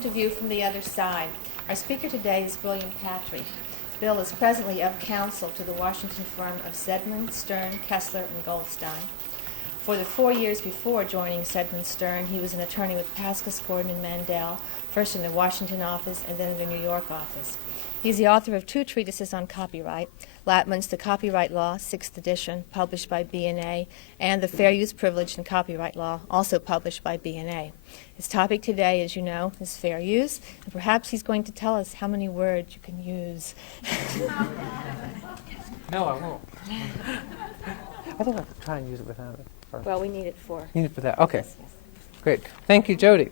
To View from the Other Side. Our speaker today is William Patry. Bill is presently of counsel to the Washington firm of Sedman, Stern, Kessler, and Goldstein. For the 4 years before joining Sedman Stern, he was an attorney with Pascas, Gordon, and Mandel, first in the Washington office and then in the New York office. He's the author of 2 treatises on copyright, Latman's The Copyright Law, 6th edition, published by B&A, and The Fair Use Privilege in Copyright Law, also published by B&A. His topic today, as you know, is fair use, and perhaps he's going to tell us how many words you can use. No, I won't. I think I'll try and use it without it. Well, we need it for... Need it for that. Okay. Yes. Great. Thank you, Jody.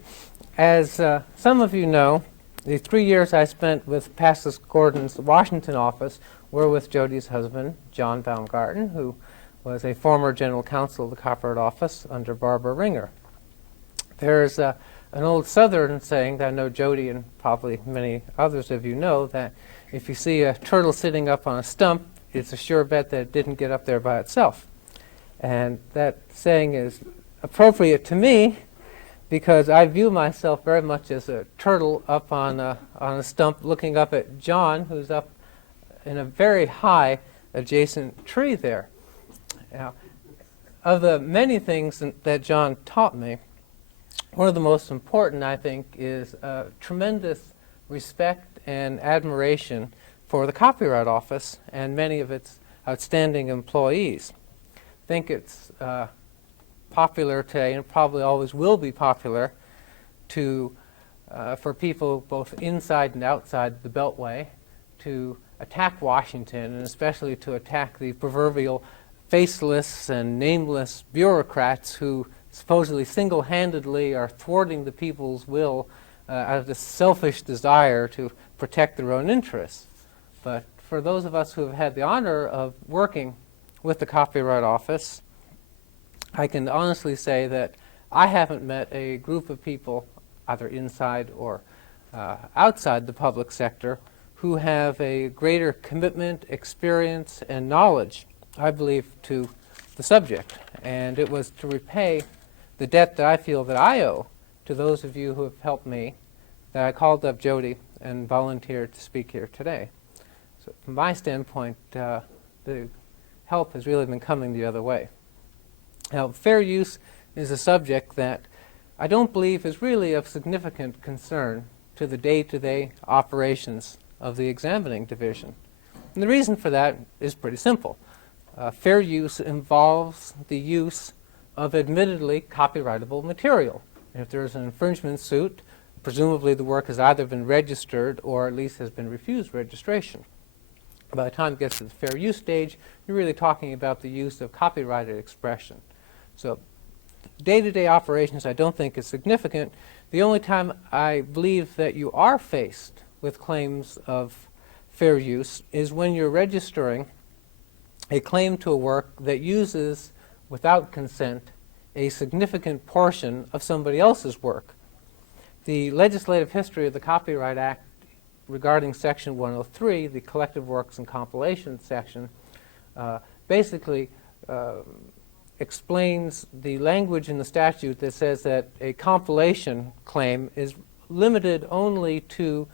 As some of you know, the 3 years I spent with Pascas Gordon's Washington office were with Jody's husband, John Baumgarten, who was a former general counsel of the Copyright Office under Barbara Ringer. There's an old Southern saying that I know Jody and probably many others of you know, that if you see a turtle sitting up on a stump, it's a sure bet that it didn't get up there by itself. And that saying is appropriate to me because I view myself very much as a turtle up on a stump looking up at John, who's up in a very high adjacent tree there. Now, of the many things that John taught me, one of the most important, I think, is tremendous respect and admiration for the Copyright Office and many of its outstanding employees. I think it's popular today, and probably always will be popular, for people both inside and outside the Beltway to attack Washington, and especially to attack the proverbial faceless and nameless bureaucrats who supposedly single-handedly are thwarting the people's will out of this selfish desire to protect their own interests. But for those of us who have had the honor of working with the Copyright Office, I can honestly say that I haven't met a group of people, either inside or outside the public sector, who have a greater commitment, experience, and knowledge, I believe, to the subject. And it was to repay the debt that I feel that I owe to those of you who have helped me that I called up Jody and volunteered to speak here today. So from my standpoint, the help has really been coming the other way. Now, fair use is a subject that I don't believe is really of significant concern to the day-to-day operations of the examining division. And the reason for that is pretty simple. Fair use involves the use of admittedly copyrightable material. And if there's an infringement suit, presumably the work has either been registered or at least has been refused registration. By the time it gets to the fair use stage, you're really talking about the use of copyrighted expression. So day-to-day operations I don't think is significant. The only time I believe that you are faced with claims of fair use is when you're registering a claim to a work that uses, without consent, a significant portion of somebody else's work. The legislative history of the Copyright Act regarding Section 103, the Collective Works and Compilations section, basically explains the language in the statute that says that a compilation claim is limited only to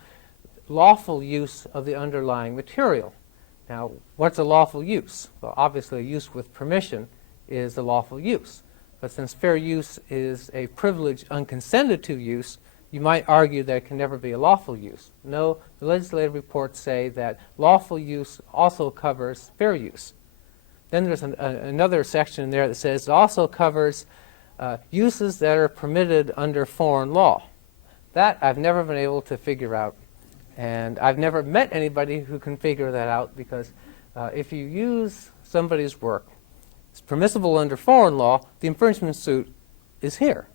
lawful use of the underlying material. Now, what's a lawful use? Well, obviously, a use with permission is a lawful use. But since fair use is a privileged, unconsented to use, you might argue that it can never be a lawful use. No, the legislative reports say that lawful use also covers fair use. Then there's another section in there that says it also covers uses that are permitted under foreign law. That I've never been able to figure out. And I've never met anybody who can figure that out because if you use somebody's work, it's permissible under foreign law, the infringement suit is here.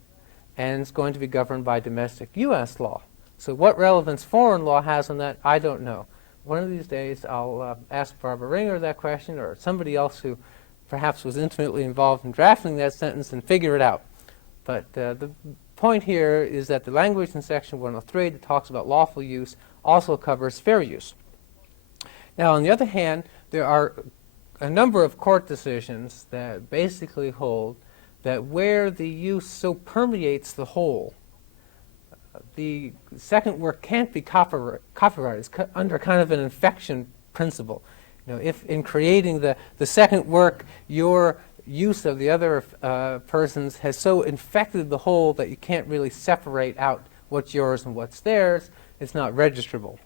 And it's going to be governed by domestic U.S. law. So what relevance foreign law has on that, I don't know. One of these days I'll ask Barbara Ringer that question or somebody else who perhaps was intimately involved in drafting that sentence and figure it out. But the point here is that the language in Section 103 that talks about lawful use also covers fair use. Now, on the other hand, there are a number of court decisions that basically hold that where the use so permeates the whole, the second work can't be copyrighted. It's under kind of an infection principle. If in creating the second work, your use of the other person's has so infected the whole that you can't really separate out what's yours and what's theirs, it's not registrable.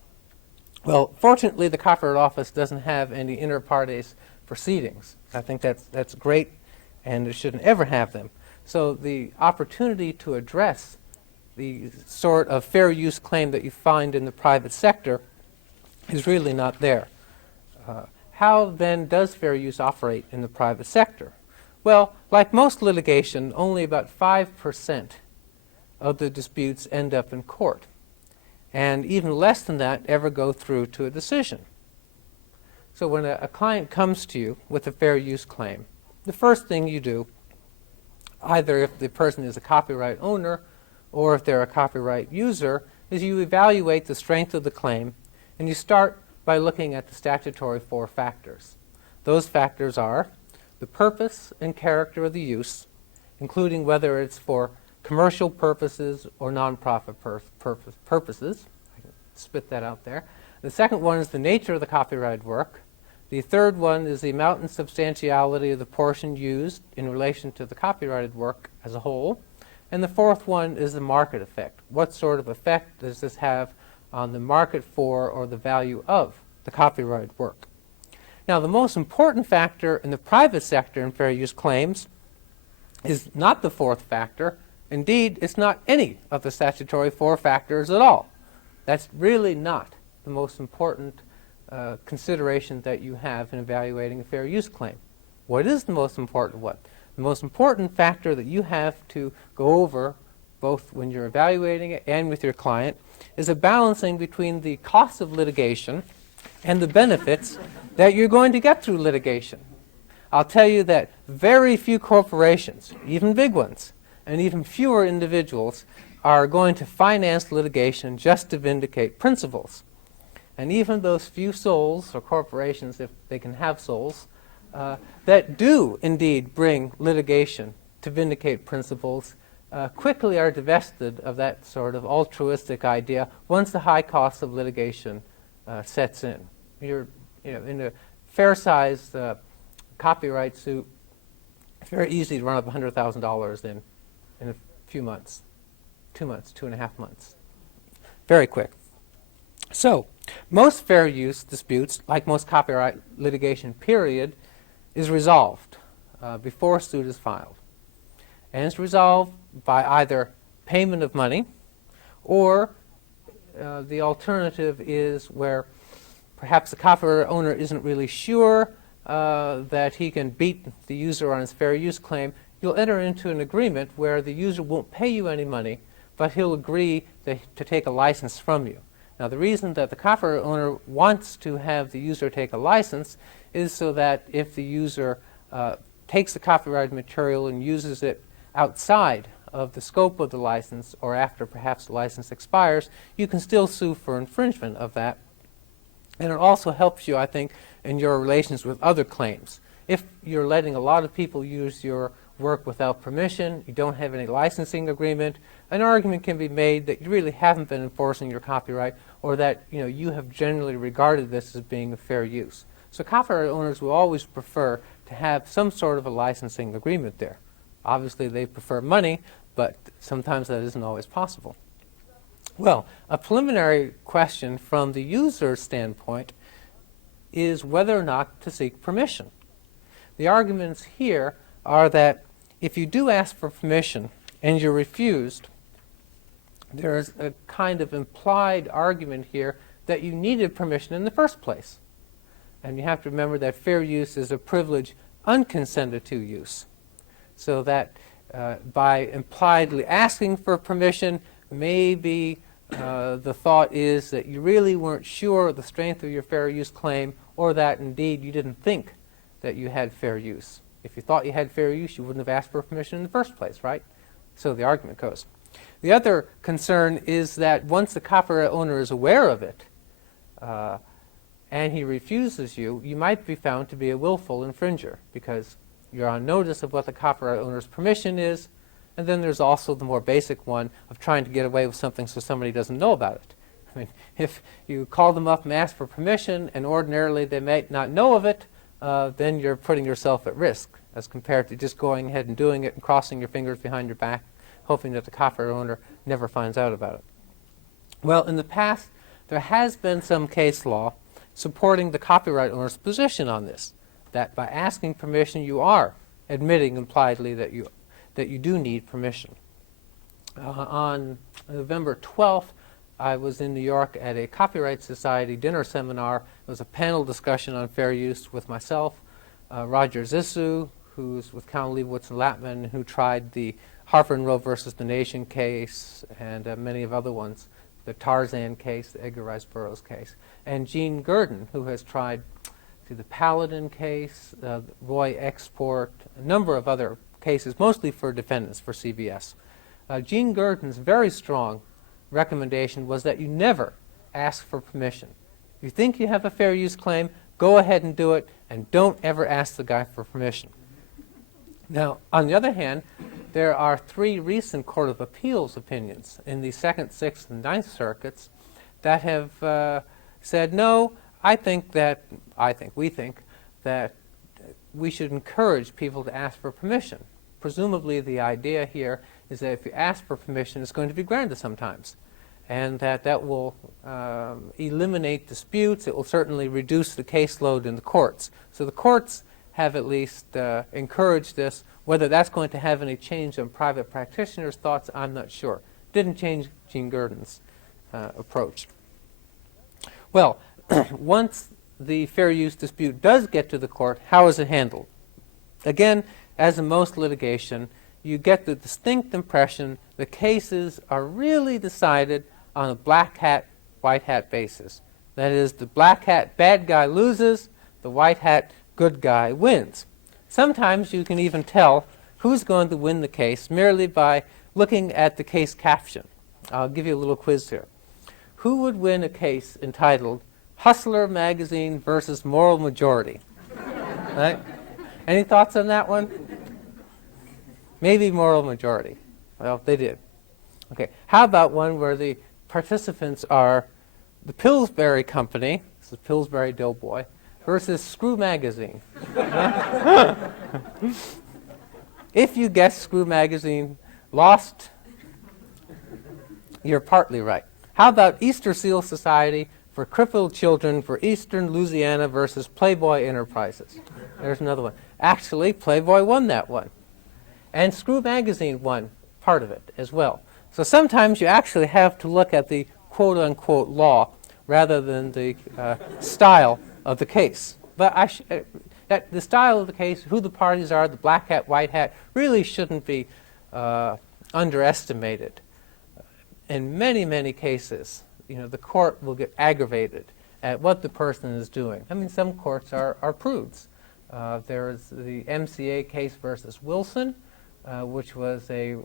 Well, fortunately, the Copyright Office doesn't have any inter partes proceedings. I think that's great, and it shouldn't ever have them. So the opportunity to address the sort of fair use claim that you find in the private sector is really not there. How then does fair use operate in the private sector? Well, like most litigation, only about 5% of the disputes end up in court. And even less than that ever go through to a decision. So when a client comes to you with a fair use claim, the first thing you do, either if the person is a copyright owner or if they're a copyright user, is you evaluate the strength of the claim, and you start by looking at the statutory 4 factors. Those factors are the purpose and character of the use, including whether it's for commercial purposes or nonprofit purposes. I can spit that out there. The second one is the nature of the copyrighted work. The third one is the amount and substantiality of the portion used in relation to the copyrighted work as a whole. And the fourth one is the market effect. What sort of effect does this have on the market for or the value of the copyrighted work? Now, the most important factor in the private sector in fair use claims is not the fourth factor. Indeed, it's not any of the statutory 4 factors at all. That's really not the most important consideration that you have in evaluating a fair use claim. What is the most important one? The most important factor that you have to go over, both when you're evaluating it and with your client, is a balancing between the cost of litigation and the benefits that you're going to get through litigation. I'll tell you that very few corporations, even big ones, and even fewer individuals are going to finance litigation just to vindicate principles. And even those few souls, or corporations, if they can have souls, that do indeed bring litigation to vindicate principles quickly are divested of that sort of altruistic idea once the high cost of litigation sets in. You're, in a fair-sized copyright suit, it's very easy to run up $100,000 in a few months, 2 months, 2.5 months. Very quick. So, most fair use disputes, like most copyright litigation period, is resolved before a suit is filed. And it's resolved by either payment of money or the alternative is where perhaps the copyright owner isn't really sure that he can beat the user on his fair use claim. You'll enter into an agreement where the user won't pay you any money, but he'll agree to take a license from you. Now, the reason that the copyright owner wants to have the user take a license is so that if the user takes the copyrighted material and uses it outside of the scope of the license or after perhaps the license expires, you can still sue for infringement of that. And it also helps you, I think, in your relations with other claims. If you're letting a lot of people use your work without permission, you don't have any licensing agreement, an argument can be made that you really haven't been enforcing your copyright or that you have generally regarded this as being a fair use. So copyright owners will always prefer to have some sort of a licensing agreement there. Obviously, they prefer money, but sometimes that isn't always possible. Well, a preliminary question from the user's standpoint is whether or not to seek permission. The arguments here are that if you do ask for permission and you're refused, there's a kind of implied argument here that you needed permission in the first place. And you have to remember that fair use is a privilege unconsented to use. So that by impliedly asking for permission, maybe the thought is that you really weren't sure of the strength of your fair use claim, or that indeed you didn't think that you had fair use. If you thought you had fair use, you wouldn't have asked for permission in the first place, right? So the argument goes. The other concern is that once the copyright owner is aware of it and he refuses you, you might be found to be a willful infringer because you're on notice of what the copyright owner's permission is, And then there's also the more basic one of trying to get away with something so somebody doesn't know about it. I mean, if you call them up and ask for permission, and ordinarily they might not know of it, then you're putting yourself at risk as compared to just going ahead and doing it and crossing your fingers behind your back, hoping that the copyright owner never finds out about it. Well, in the past, there has been some case law supporting the copyright owner's position on this, that by asking permission, you are admitting impliedly that you do need permission. On November 12th, I was in New York at a Copyright Society dinner seminar. It was a panel discussion on fair use with myself, Roger Zissou, who's with Count Leibowitz and Lapman, who tried the Harper and Row versus the Nation case, and many of other ones, the Tarzan case, the Edgar Rice Burroughs case, and Gene Gurdon, who has tried the Paladin case, Roy Export, a number of other cases, mostly for defendants, for CBS. Gene Gurdon's very strong recommendation was that you never ask for permission. If you think you have a fair use claim, go ahead and do it, and don't ever ask the guy for permission. Now, on the other hand, there are 3 recent Court of Appeals opinions in the 2nd, 6th, and 9th circuits that have said, no, we think that we should encourage people to ask for permission. Presumably the idea here is that if you ask for permission, it's going to be granted sometimes, and that will eliminate disputes. It will certainly reduce the caseload in the courts. So the courts have at least encouraged this. Whether that's going to have any change on private practitioners' thoughts, I'm not sure. Didn't change Gene Gurdon's approach. Well, once the fair use dispute does get to the court, how is it handled? Again, as in most litigation, you get the distinct impression the cases are really decided on a black hat, white hat basis. That is, the black hat bad guy loses, the white hat good guy wins. Sometimes you can even tell who's going to win the case merely by looking at the case caption. I'll give you a little quiz here. Who would win a case entitled Hustler Magazine versus Moral Majority? Right? Any thoughts on that one? Maybe Moral Majority. Well, they did. Okay. How about one where the participants are the Pillsbury Company, this is Pillsbury Doughboy, versus Screw Magazine? If you guess Screw Magazine lost, you're partly right. How about Easter Seal Society for Crippled Children for Eastern Louisiana versus Playboy Enterprises? There's another one. Actually, Playboy won that one. And Screw Magazine won part of it as well. So sometimes you actually have to look at the quote-unquote law rather than the style of the case. But that the style of the case, who the parties are, the black hat, white hat, really shouldn't be underestimated. In many, many cases, the court will get aggravated at what the person is doing. I mean, some courts are prudes. There's the MCA case versus Wilson, which was a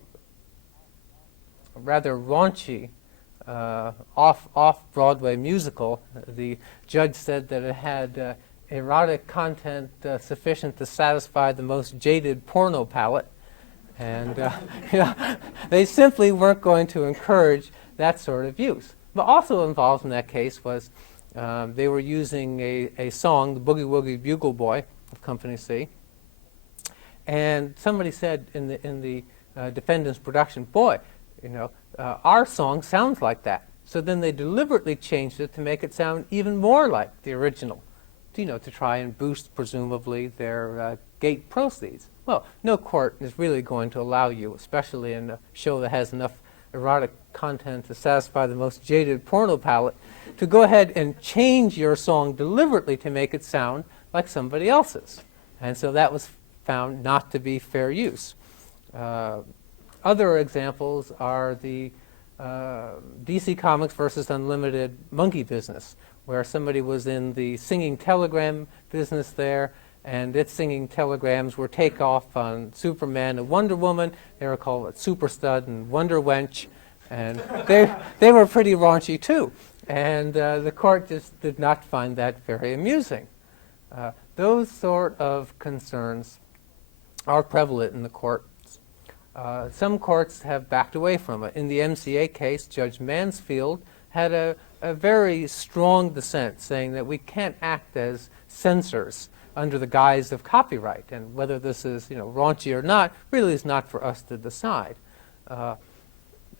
rather raunchy off-Broadway musical. The judge said that it had erotic content sufficient to satisfy the most jaded porno palate. And they simply weren't going to encourage that sort of use. But also involved in that case was they were using a song, the Boogie Woogie Bugle Boy of Company C. And somebody said in the defendant's production, boy, our song sounds like that. So then they deliberately changed it to make it sound even more like the original, to try and boost, presumably, their gate proceeds. Well, no court is really going to allow you, especially in a show that has enough erotic content to satisfy the most jaded porno palate, to go ahead and change your song deliberately to make it sound like somebody else's. And so that was found not to be fair use. Other examples are the DC Comics versus Unlimited monkey business, where somebody was in the singing telegram business there, and its singing telegrams were takeoff on Superman and Wonder Woman. They were called Super Stud and Wonder Wench, and they were pretty raunchy too. And the court just did not find that very amusing. Those sort of concerns are prevalent in the courts. Some courts have backed away from it. In the MCA case, Judge Mansfield had a very strong dissent saying that we can't act as censors under the guise of copyright, and whether this is raunchy or not really is not for us to decide.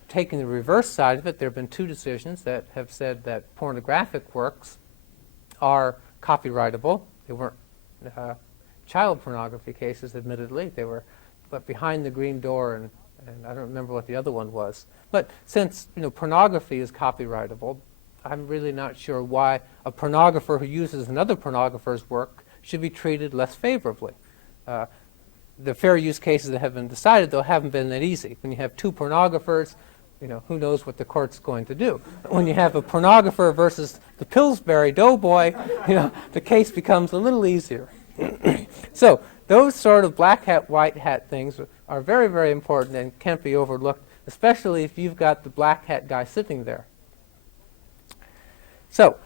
Taking the reverse side of it, there have been two decisions that have said that pornographic works are copyrightable. They weren't child pornography cases, admittedly. They were Behind the Green Door and I don't remember what the other one was. But since pornography is copyrightable, I'm really not sure why a pornographer who uses another pornographer's work should be treated less favorably. The fair use cases that have been decided, though, haven't been that easy. When you have two pornographers, who knows what the court's going to do. When you have a pornographer versus the Pillsbury Doughboy, the case becomes a little easier. So those sort of black hat, white hat things are very, very important and can't be overlooked, especially if you've got the black hat guy sitting there. So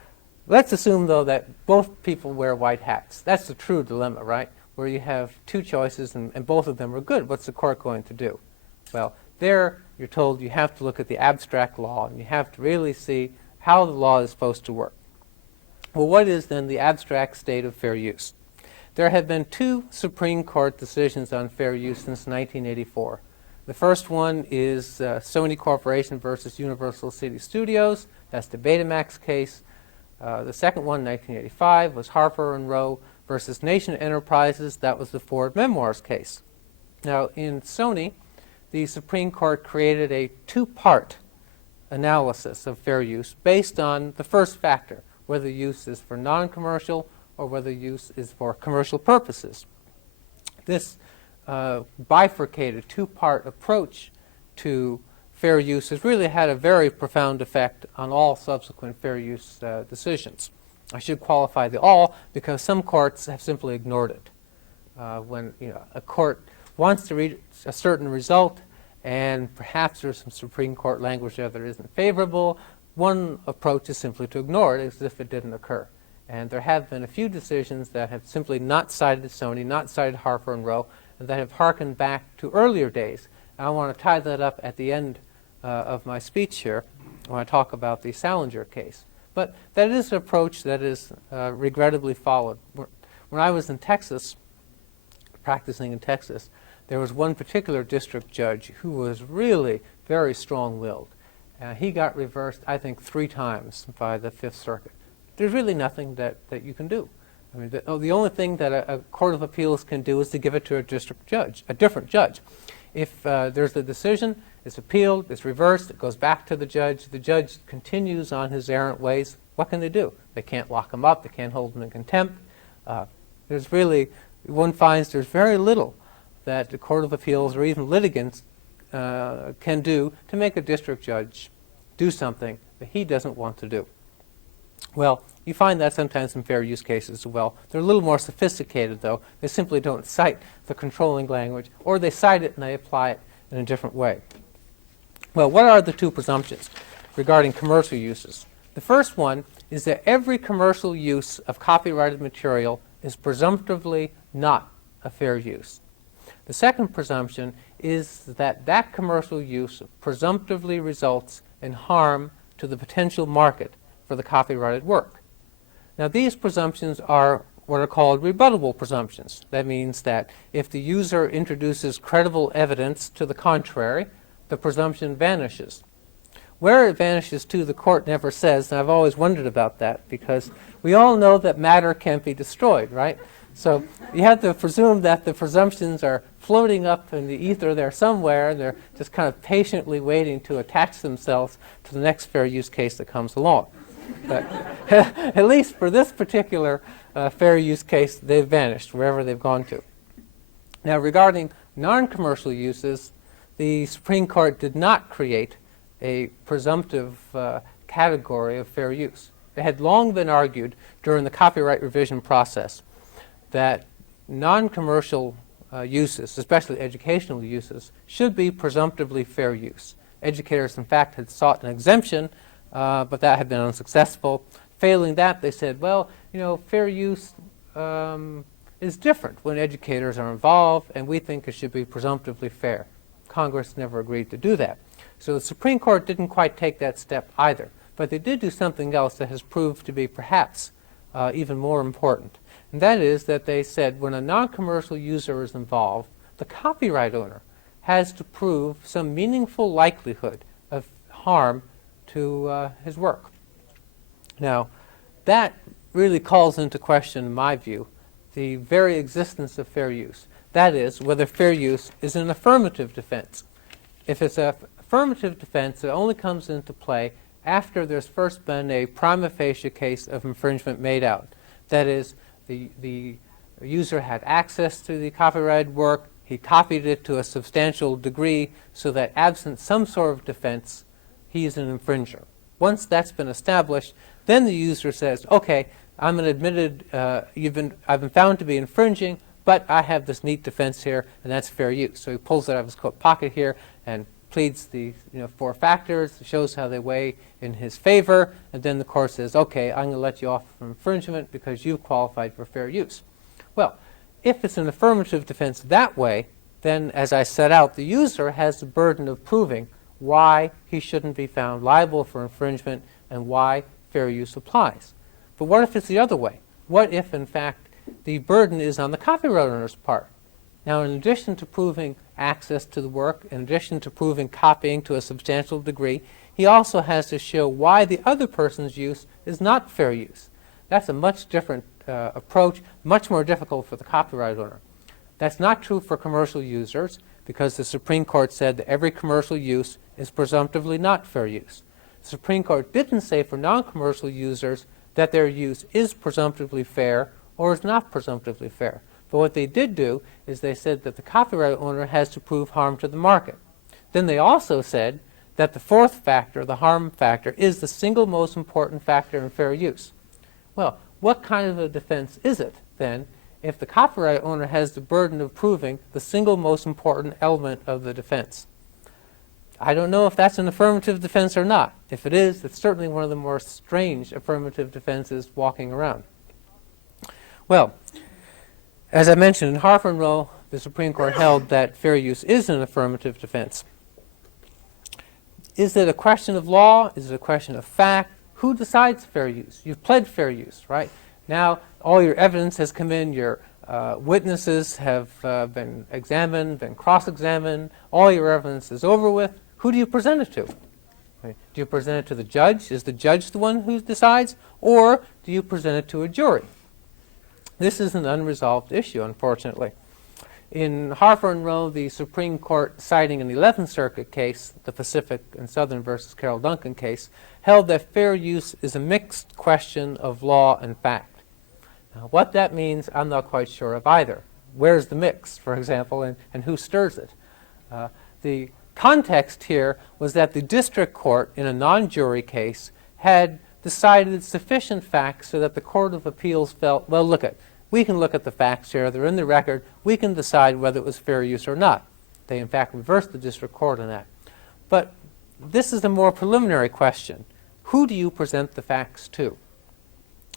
let's assume, though, that both people wear white hats. That's the true dilemma, right? Where you have two choices and both of them are good. What's the court going to do? Well, there you're told you have to look at the abstract law and you have to really see how the law is supposed to work. Well, what is then the abstract state of fair use? There have been two Supreme Court decisions on fair use since 1984. The first one is Sony Corporation versus Universal City Studios. That's the Betamax case. The second one, 1985, was Harper and Row versus Nation Enterprises. That was the Ford Memoirs case. Now, in Sony, the Supreme Court created a two-part analysis of fair use based on the first factor, whether use is for non-commercial or whether use is for commercial purposes. This bifurcated two-part approach to fair use has really had a very profound effect on all subsequent fair use decisions. I should qualify the all because some courts have simply ignored it. When a court wants to reach a certain result and perhaps there's some Supreme Court language there that isn't favorable, one approach is simply to ignore it as if it didn't occur. And there have been a few decisions that have simply not cited Sony, not cited Harper and Row, and that have hearkened back to earlier days. And I want to tie that up at the end of my speech here when I talk about the Salinger case. But that is an approach that is regrettably followed. When I was in Texas, practicing in Texas, there was one particular district judge who was really very strong-willed. He got reversed, I think, 3 times by the Fifth Circuit. There's really nothing that you can do. I mean, the only thing that a court of appeals can do is to give it to a district judge, a different judge. If there's a decision, it's appealed, it's reversed, it goes back to the judge continues on his errant ways, what can they do? They can't lock him up, they can't hold him in contempt. There's really, one finds there's very little that the court of appeals or even litigants can do to make a district judge do something that he doesn't want to do. Well, you find that sometimes in fair use cases as well. They're a little more sophisticated, though. They simply don't cite the controlling language, or they cite it and they apply it in a different way. Well, what are the two presumptions regarding commercial uses? The first one is that every commercial use of copyrighted material is presumptively not a fair use. The second presumption is that that commercial use presumptively results in harm to the potential market for the copyrighted work. Now, these presumptions are what are called rebuttable presumptions. That means that if the user introduces credible evidence to the contrary, the presumption vanishes. Where it vanishes to, the court never says, and I've always wondered about that, because we all know that matter can't be destroyed, right? So you have to presume that the presumptions are floating up in the ether there somewhere, and they're just kind of patiently waiting to attach themselves to the next fair use case that comes along. But at least for this particular fair use case, they've vanished wherever they've gone to. Now, regarding non-commercial uses, the Supreme Court did not create a presumptive category of fair use. It had long been argued during the copyright revision process that non-commercial uses, especially educational uses, should be presumptively fair use. Educators, in fact, had sought an exemption, but that had been unsuccessful. Failing that, they said, well, fair use is different when educators are involved, and we think it should be presumptively fair. Congress never agreed to do that. So the Supreme Court didn't quite take that step either. But they did do something else that has proved to be perhaps even more important. And that is that they said when a non-commercial user is involved, the copyright owner has to prove some meaningful likelihood of harm to his work. Now, that really calls into question, in my view, the very existence of fair use. That is, whether fair use is an affirmative defense. If it's an affirmative defense, it only comes into play after there's first been a prima facie case of infringement made out. That is, the user had access to the copyrighted work, he copied it to a substantial degree so that absent some sort of defense, he is an infringer. Once that's been established, then the user says, okay, I'm an admitted, I've been found to be infringing, but I have this neat defense here, and that's fair use. So he pulls it out of his coat pocket here and pleads the 4 factors, shows how they weigh in his favor, and then the court says, okay, I'm going to let you off from infringement because you've qualified for fair use. Well, if it's an affirmative defense that way, then as I set out, the user has the burden of proving why he shouldn't be found liable for infringement and why fair use applies. But what if it's the other way? What if, in fact, the burden is on the copyright owner's part? Now, in addition to proving access to the work, in addition to proving copying to a substantial degree, he also has to show why the other person's use is not fair use. That's a much different approach, much more difficult for the copyright owner. That's not true for commercial users because the Supreme Court said that every commercial use is presumptively not fair use. The Supreme Court didn't say for non-commercial users that their use is presumptively fair or is not presumptively fair. But what they did do is they said that the copyright owner has to prove harm to the market. Then they also said that the 4th factor, the harm factor, is the single most important factor in fair use. Well, what kind of a defense is it, then, if the copyright owner has the burden of proving the single most important element of the defense? I don't know if that's an affirmative defense or not. If it is, it's certainly one of the more strange affirmative defenses walking around. Well, as I mentioned, in Harper and Row, the Supreme Court held that fair use is an affirmative defense. Is it a question of law? Is it a question of fact? Who decides fair use? You've pled fair use, right? Now all your evidence has come in, your witnesses have been examined, been cross-examined, all your evidence is over with. Who do you present it to? Right? Do you present it to the judge? Is the judge the one who decides? Or do you present it to a jury? This is an unresolved issue, unfortunately. In Harper and Row, the Supreme Court, citing an 11th Circuit case, the Pacific and Southern versus Carroll Duncan case, held that fair use is a mixed question of law and fact. Now, what that means, I'm not quite sure of either. Where's the mix, for example, and who stirs it? The context here was that the district court, in a non-jury case, had decided sufficient facts so that the Court of Appeals felt, well, we can look at the facts here, they're in the record, we can decide whether it was fair use or not. They, in fact, reversed the district court on that. But this is a more preliminary question. Who do you present the facts to?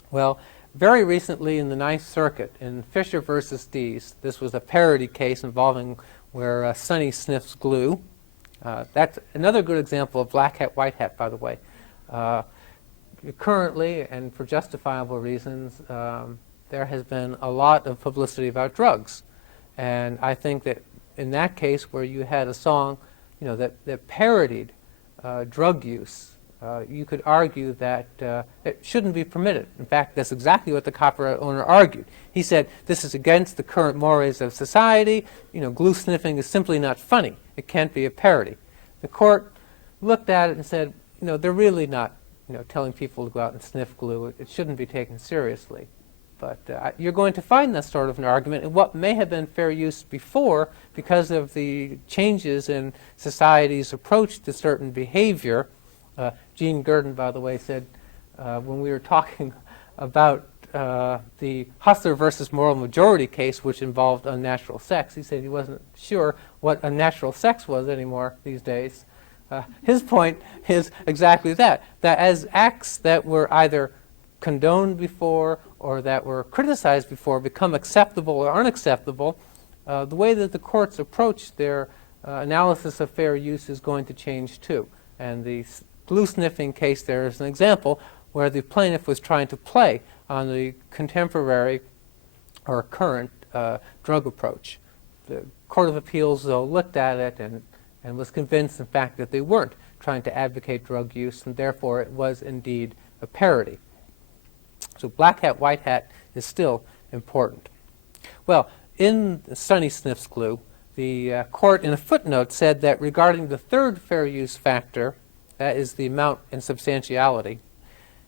Well, very recently in the Ninth Circuit, in Fisher versus Dees, this was a parody case involving where Sonny sniffs glue. That's another good example of black hat, white hat, by the way. Currently, and for justifiable reasons, there has been a lot of publicity about drugs. And I think that in that case where you had a song that parodied drug use, you could argue that it shouldn't be permitted. In fact, that's exactly what the copyright owner argued. He said, this is against the current mores of society. Glue sniffing is simply not funny. It can't be a parody. The court looked at it and said, they're really not telling people to go out and sniff glue. It shouldn't be taken seriously. But you're going to find that sort of an argument in what may have been fair use before because of the changes in society's approach to certain behavior. Gene Gurdon, by the way, said when we were talking about the Hustler versus Moral Majority case, which involved unnatural sex, he said he wasn't sure what unnatural sex was anymore these days. His point is exactly that as acts that were either condoned before or that were criticized before become acceptable or unacceptable, the way that the courts approach their analysis of fair use is going to change too. And the glue sniffing case there is an example where the plaintiff was trying to play on the contemporary or current drug approach. The Court of Appeals, though, looked at it and was convinced, in fact, that they weren't trying to advocate drug use, and therefore it was indeed a parody. So black hat, white hat is still important. Well, in Sonny Sniff's glue, the court in a footnote said that regarding the third fair use factor, that is the amount and substantiality,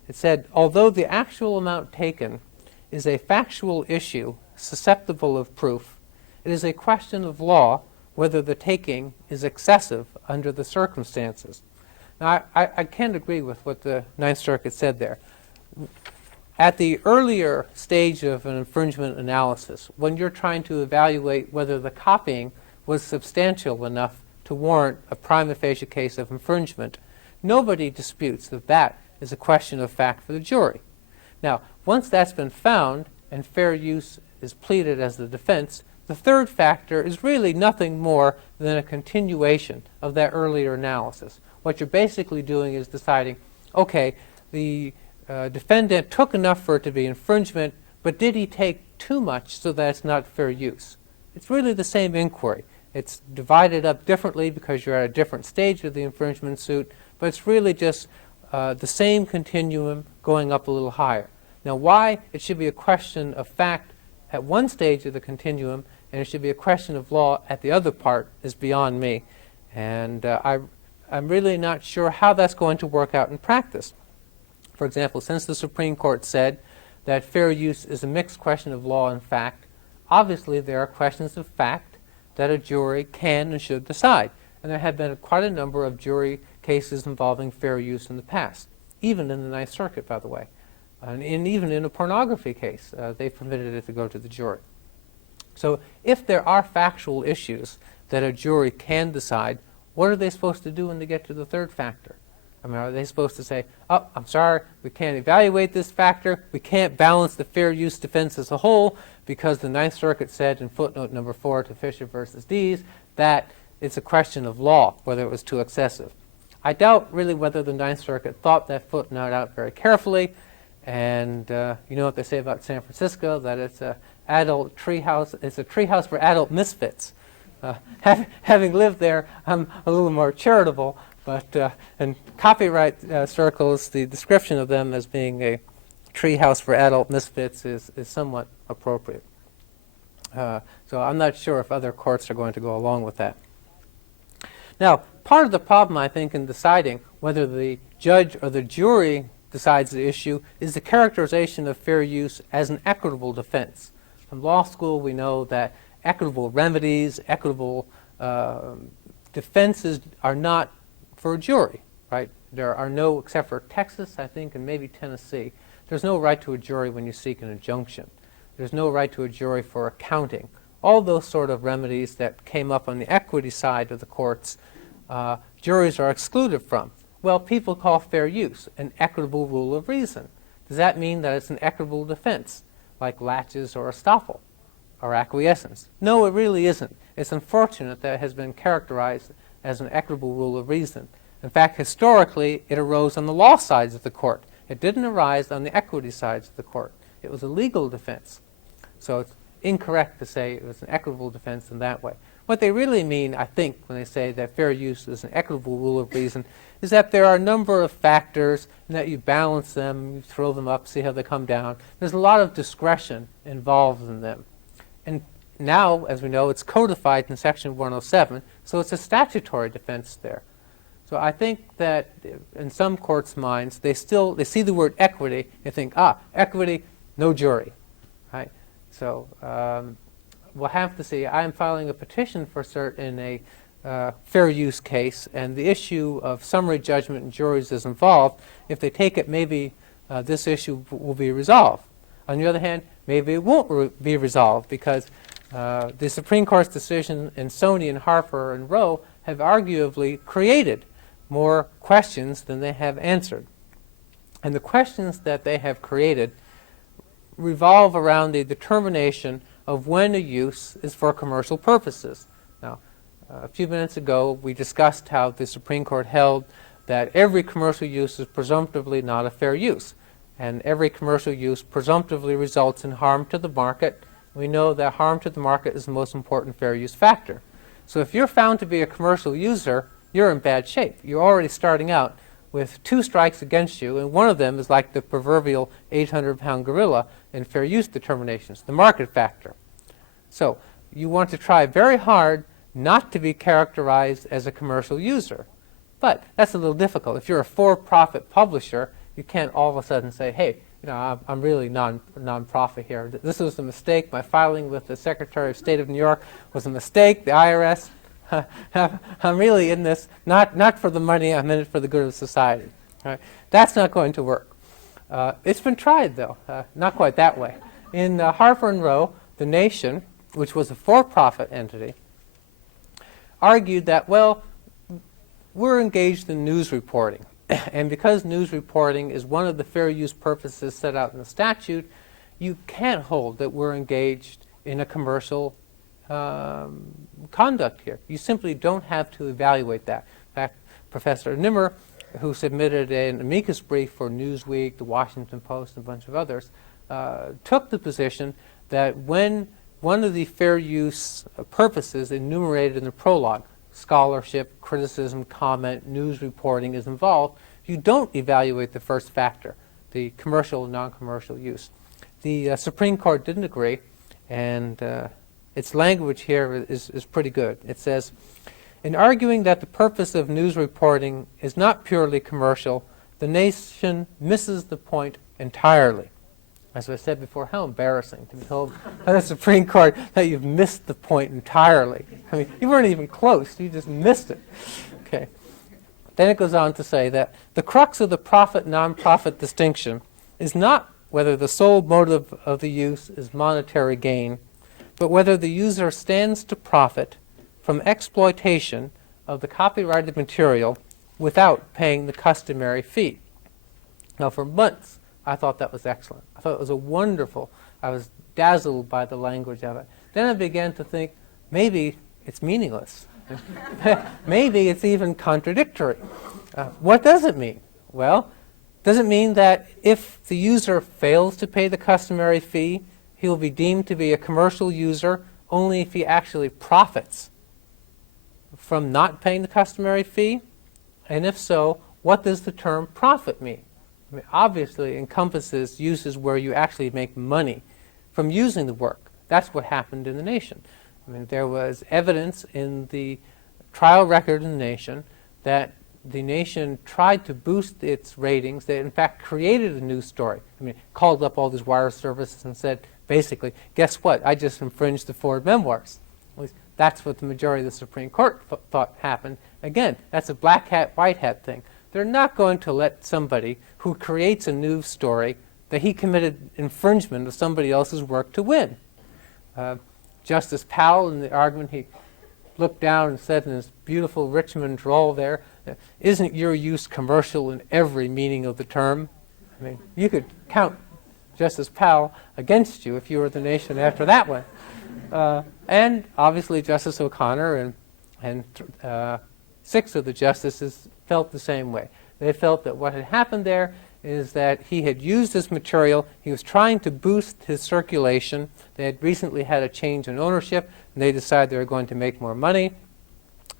it said, although the actual amount taken is a factual issue susceptible of proof, it is a question of law whether the taking is excessive under the circumstances. Now, I can't agree with what the Ninth Circuit said there. At the earlier stage of an infringement analysis, when you're trying to evaluate whether the copying was substantial enough to warrant a prima facie case of infringement, nobody disputes that that is a question of fact for the jury. Now, once that's been found and fair use is pleaded as the defense, the third factor is really nothing more than a continuation of that earlier analysis. What you're basically doing is deciding, okay, the defendant took enough for it to be infringement, but did he take too much so that it's not fair use? It's really the same inquiry. It's divided up differently because you're at a different stage of the infringement suit, but it's really just the same continuum going up a little higher. Now, why it should be a question of fact at one stage of the continuum and it should be a question of law at the other part is beyond me. And I'm really not sure how that's going to work out in practice. For example, since the Supreme Court said that fair use is a mixed question of law and fact, obviously there are questions of fact that a jury can and should decide. And there have been quite a number of jury cases involving fair use in the past, even in the Ninth Circuit, by the way. And even in a pornography case, they permitted it to go to the jury. So if there are factual issues that a jury can decide, what are they supposed to do when they get to the third factor? I mean, are they supposed to say, oh, I'm sorry, we can't evaluate this factor, we can't balance the fair use defense as a whole because the Ninth Circuit said in footnote number 4 to Fisher versus Dees that it's a question of law, whether it was too excessive. I doubt really whether the Ninth Circuit thought that footnote out very carefully, and you know what they say about San Francisco, that it's a adult treehouse, it's a treehouse for adult misfits. Having lived there, I'm a little more charitable, but in copyright circles, the description of them as being a treehouse for adult misfits is somewhat appropriate. So I'm not sure if other courts are going to go along with that. Now, part of the problem, I think, in deciding whether the judge or the jury decides the issue is the characterization of fair use as an equitable defense. From law school, we know that equitable remedies, equitable defenses are not for a jury, right? There are no, except for Texas, I think, and maybe Tennessee, there's no right to a jury when you seek an injunction. There's no right to a jury for accounting. All those sort of remedies that came up on the equity side of the courts, juries are excluded from. Well, people call fair use an equitable rule of reason. Does that mean that it's an equitable defense, like laches or estoppel or acquiescence? No, it really isn't. It's unfortunate that it has been characterized as an equitable rule of reason. In fact, historically, it arose on the law sides of the court. It didn't arise on the equity sides of the court. It was a legal defense. So it's incorrect to say it was an equitable defense in that way. What they really mean, I think, when they say that fair use is an equitable rule of reason, is that there are a number of factors and that you balance them, you throw them up, see how they come down. There's a lot of discretion involved in them. And now, as we know, it's codified in Section 107, so it's a statutory defense there. So I think that in some courts' minds, they see the word equity and think, equity, no jury, right? So we'll have to see. I'm filing a petition for cert in a fair use case, and the issue of summary judgment and juries is involved. If they take it, maybe this issue will be resolved. On the other hand, maybe it won't be resolved because the Supreme Court's decision in Sony and Harper and Rowe have arguably created more questions than they have answered. And the questions that they have created revolve around the determination of when a use is for commercial purposes. Now, A few minutes ago, we discussed how the Supreme Court held that every commercial use is presumptively not a fair use, and every commercial use presumptively results in harm to the market. We know that harm to the market is the most important fair use factor. So if you're found to be a commercial user, you're in bad shape. You're already starting out with 2 strikes against you, and one of them is like the proverbial 800-pound gorilla in fair use determinations, the market factor. So you want to try very hard not to be characterized as a commercial user. But that's a little difficult. If you're a for-profit publisher, you can't all of a sudden say, hey, I'm really non-profit here. This was a mistake. My filing with the Secretary of State of New York was a mistake. The IRS, I'm really in this not for the money. I'm in it for the good of society. Right? That's not going to work. It's been tried, though, not quite that way. In Harper and Row, the Nation, which was a for-profit entity, argued that, well, we're engaged in news reporting. And because news reporting is one of the fair use purposes set out in the statute, you can't hold that we're engaged in a commercial conduct here. You simply don't have to evaluate that. In fact, Professor Nimmer, who submitted an amicus brief for Newsweek, the Washington Post, and a bunch of others, took the position that when one of the fair use purposes enumerated in the prologue, scholarship, criticism, comment, news reporting is involved, you don't evaluate the first factor, the commercial and non-commercial use. The Supreme Court didn't agree, and its language here is pretty good. It says, in arguing that the purpose of news reporting is not purely commercial, the Nation misses the point entirely. As I said before, how embarrassing to be told by the Supreme Court that you've missed the point entirely. I mean, you weren't even close. You just missed it. Okay. Then it goes on to say that the crux of the profit-non-profit distinction is not whether the sole motive of the use is monetary gain, but whether the user stands to profit from exploitation of the copyrighted material without paying the customary fee. Now, for months, I thought that was excellent. I thought it was I was dazzled by the language of it. Then I began to think, maybe it's meaningless. Maybe it's even contradictory. What does it mean? Well, does it mean that if the user fails to pay the customary fee, he will be deemed to be a commercial user only if he actually profits from not paying the customary fee? And if so, what does the term profit mean? I mean, obviously, it encompasses uses where you actually make money from using the work. That's what happened in the Nation. I mean, there was evidence in the trial record in the Nation that the Nation tried to boost its ratings. They, in fact, created a news story. I mean, called up all these wire services and said, basically, guess what? I just infringed the Ford memoirs. At least that's what the majority of the Supreme Court thought happened. Again, that's a black hat, white hat thing. They're not going to let somebody who creates a news story that he committed infringement of somebody else's work to win. Justice Powell, in the argument, he looked down and said in his beautiful Richmond drawl there, isn't your use commercial in every meaning of the term? I mean, you could count Justice Powell against you if you were the Nation after that one. And obviously Justice O'Connor and 6 of the justices felt the same way. They felt that what had happened there is that he had used this material, he was trying to boost his circulation. They had recently had a change in ownership, and they decided they were going to make more money.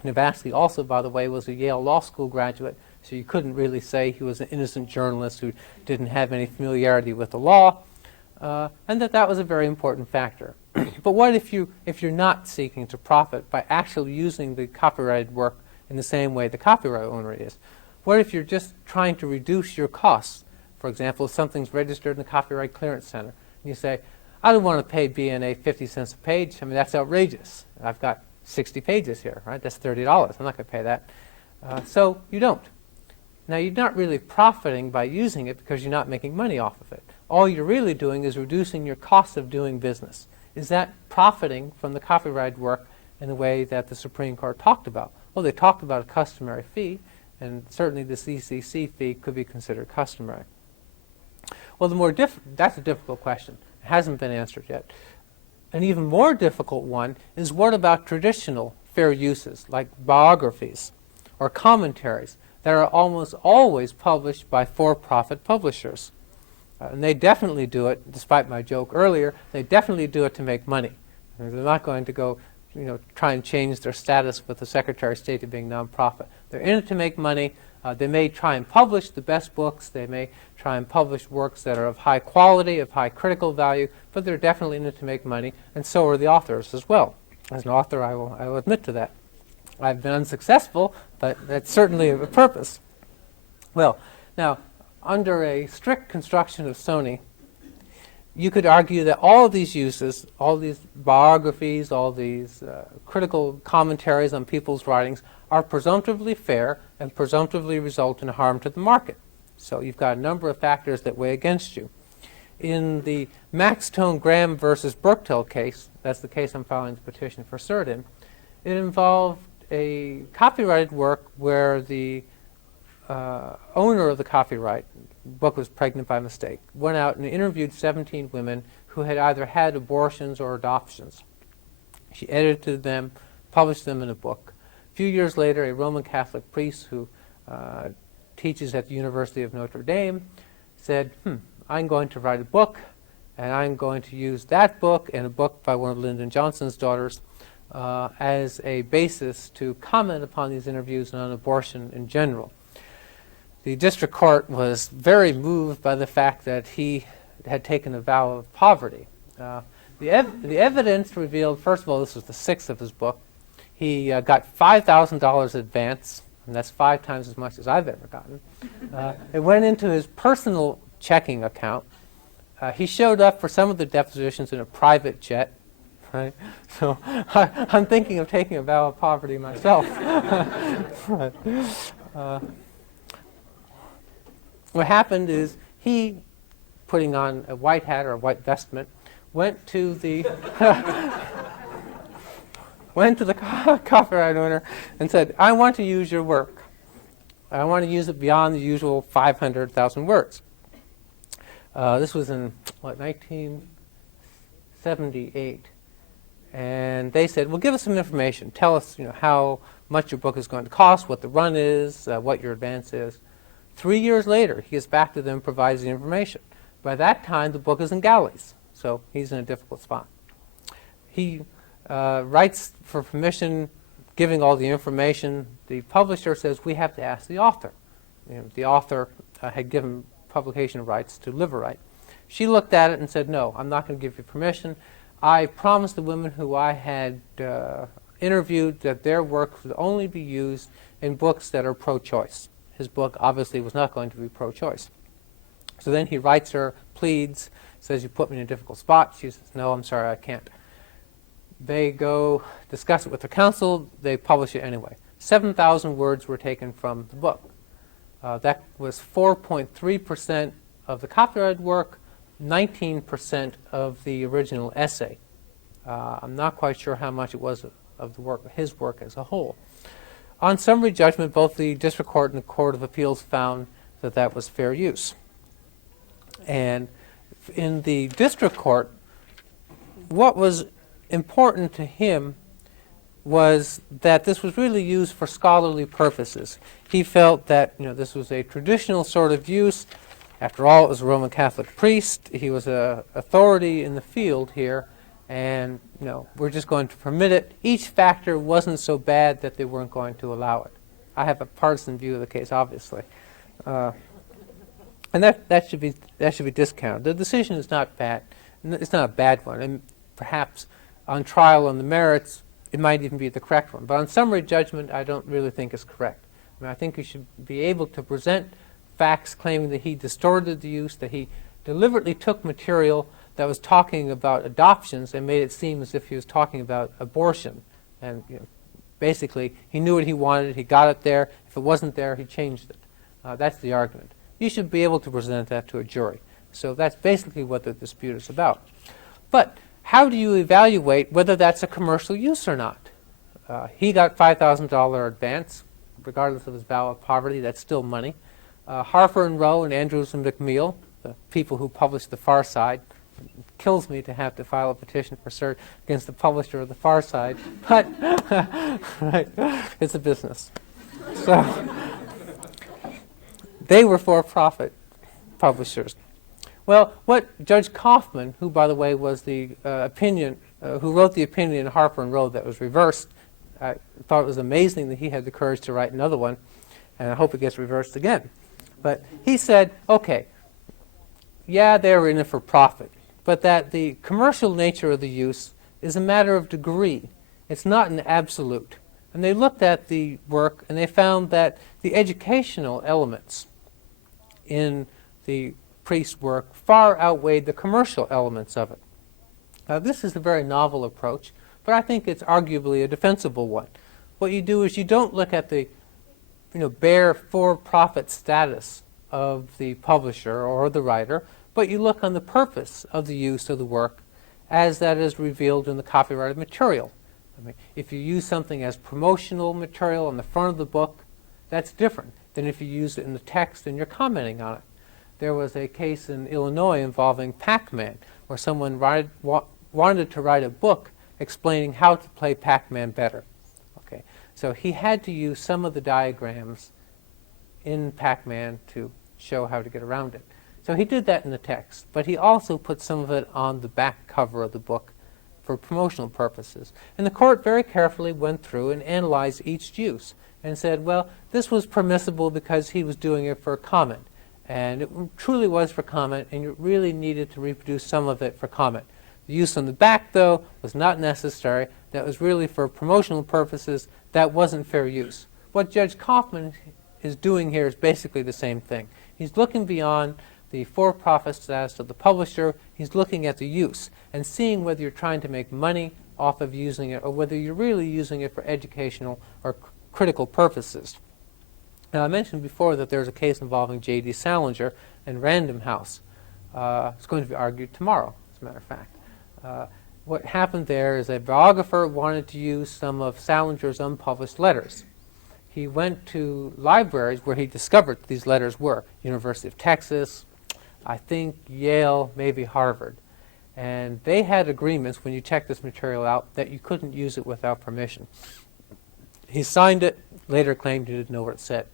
Navasky also, by the way, was a Yale Law School graduate, so you couldn't really say he was an innocent journalist who didn't have any familiarity with the law, and that was a very important factor. But what if you're not seeking to profit by actually using the copyrighted work in the same way the copyright owner is? What if you're just trying to reduce your costs? For example, if something's registered in the Copyright Clearance Center, and you say, I don't want to pay BNA 50 cents a page. I mean, that's outrageous. I've got 60 pages here, right? That's $30. I'm not going to pay that. So you don't. Now, you're not really profiting by using it because you're not making money off of it. All you're really doing is reducing your cost of doing business. Is that profiting from the copyright work in the way that the Supreme Court talked about? Well, they talked about a customary fee, and certainly the CCC fee could be considered customary. Well, that's a difficult question. It hasn't been answered yet. An even more difficult one is, what about traditional fair uses, like biographies or commentaries that are almost always published by for-profit publishers. And they definitely do it, despite my joke earlier, they definitely do it to make money. They're not going to go try and change their status with the Secretary of State of being nonprofit. They're in it to make money. They may try and publish the best books. They may try and publish works that are of high quality, of high critical value, but they're definitely in it to make money, and so are the authors as well. As an author, I will admit to that. I've been unsuccessful, but that's certainly a purpose. Well, now, under a strict construction of Sony, you could argue that all of these uses, all these biographies, all these critical commentaries on people's writings are presumptively fair and presumptively result in harm to the market. So you've got a number of factors that weigh against you. In the Max Tone Graham versus Burktel case, that's the case I'm filing the petition for cert in, it involved a copyrighted work where the owner of the copyright, book was pregnant by mistake, went out and interviewed 17 women who had either had abortions or adoptions. She edited them, published them in a book. A few years later, a Roman Catholic priest who teaches at the University of Notre Dame said, I'm going to write a book, and I'm going to use that book and a book by one of Lyndon Johnson's daughters as a basis to comment upon these interviews and on abortion in general. The district court was very moved by the fact that he had taken a vow of poverty. The evidence revealed, first of all, this was the sixth of his book. He got $5,000 advance, and that's 5 times as much as I've ever gotten. It went into his personal checking account. He showed up for some of the depositions in a private jet. Right? So I'm thinking of taking a vow of poverty myself. What happened is he, putting on a white hat or a white vestment, went to the copyright owner and said, I want to use your work. I want to use it beyond the usual 500,000 words. This was in, 1978. And they said, well, give us some information. Tell us how much your book is going to cost, what the run is, what your advance is. 3 years later, he gets back to them and provides the information. By that time, the book is in galleys, so he's in a difficult spot. He writes for permission, giving all the information. The publisher says, we have to ask the author. The author had given publication rights to Liverite. She looked at it and said, no, I'm not going to give you permission. I promised the women who I had interviewed that their work would only be used in books that are pro-choice. His book obviously was not going to be pro-choice. So then he writes her, pleads, says, you put me in a difficult spot. She says, no, I'm sorry, I can't. They go discuss it with the council. They publish it anyway. 7,000 words were taken from the book. That was 4.3% of the copyrighted work, 19% of the original essay. I'm not quite sure how much it was of the work, his work as a whole. On summary judgment, both the district court and the Court of Appeals found that that was fair use. And in the district court, what was important to him was that this was really used for scholarly purposes. He felt that this was a traditional sort of use. After all, it was a Roman Catholic priest. He was an authority in the field here, and we're just going to permit it. Each factor wasn't so bad that they weren't going to allow it. I have a partisan view of the case, obviously, and that should be discounted. The decision is not bad. It's not a bad one, and perhaps on trial on the merits, it might even be the correct one. But on summary judgment, I don't really think it's correct. I think you should be able to present facts claiming that he distorted the use, that he deliberately took material that was talking about adoptions and made it seem as if he was talking about abortion. And basically, he knew what he wanted, he got it there. If it wasn't there, he changed it. That's the argument. You should be able to present that to a jury. So that's basically what the dispute is about. But how do you evaluate whether that's a commercial use or not? He got $5,000 advance, regardless of his vow of poverty. That's still money. Harper and Row and Andrews and McMeel, the people who published The Far Side, kills me to have to file a petition for cert against the publisher of The Far Side, but right, it's a business. So they were for-profit publishers. Well, what Judge Kaufman, who, by the way, was the who wrote the opinion in Harper and Row that was reversed, I thought it was amazing that he had the courage to write another one, and I hope it gets reversed again. But he said, okay, yeah, they were in it for profit, but that the commercial nature of the use is a matter of degree. It's not an absolute. And they looked at the work, and they found that the educational elements in the priest's work far outweighed the commercial elements of it. This is a very novel approach, but I think it's arguably a defensible one. What you do is you don't look at the bare for-profit status of the publisher or the writer, but you look on the purpose of the use of the work as that is revealed in the copyrighted material. I mean, if you use something as promotional material on the front of the book, that's different than if you use it in the text and you're commenting on it. There was a case in Illinois involving Pac-Man, where someone wanted to write a book explaining how to play Pac-Man better. Okay, so he had to use some of the diagrams in Pac-Man to show how to get around it. So he did that in the text, but he also put some of it on the back cover of the book for promotional purposes. And the court very carefully went through and analyzed each use and said, well, this was permissible because he was doing it for comment. And it truly was for comment, and you really needed to reproduce some of it for comment. The use on the back, though, was not necessary. That was really for promotional purposes. That wasn't fair use. What Judge Kaufman is doing here is basically the same thing. He's looking beyond the for-profit status of the publisher. He's looking at the use and seeing whether you're trying to make money off of using it or whether you're really using it for educational or critical purposes. Now, I mentioned before that there's a case involving J.D. Salinger and Random House. It's going to be argued tomorrow, as a matter of fact. What happened there is a biographer wanted to use some of Salinger's unpublished letters. He went to libraries where he discovered these letters were. University of Texas, I think Yale, maybe Harvard. And they had agreements when you check this material out that you couldn't use it without permission. He signed it, later claimed he didn't know what it said,